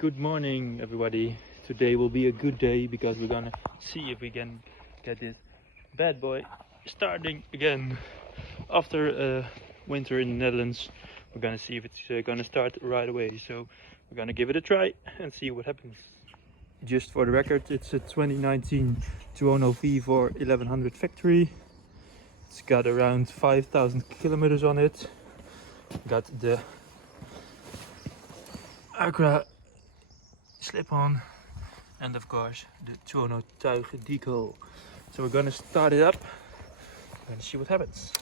Good morning, everybody. Today will be a good day because we're gonna see if we can get this bad boy starting again after winter in the Netherlands. We're gonna see if it's gonna start right away. So we're gonna give it a try and see what happens. Just for the record, it's a 2019 Tuono V4 1100 factory. It's got around 5,000 kilometers on it. Got the Akrapovic slip-on and of course the Tuono Tuig decal. So we're gonna start it up and see what happens.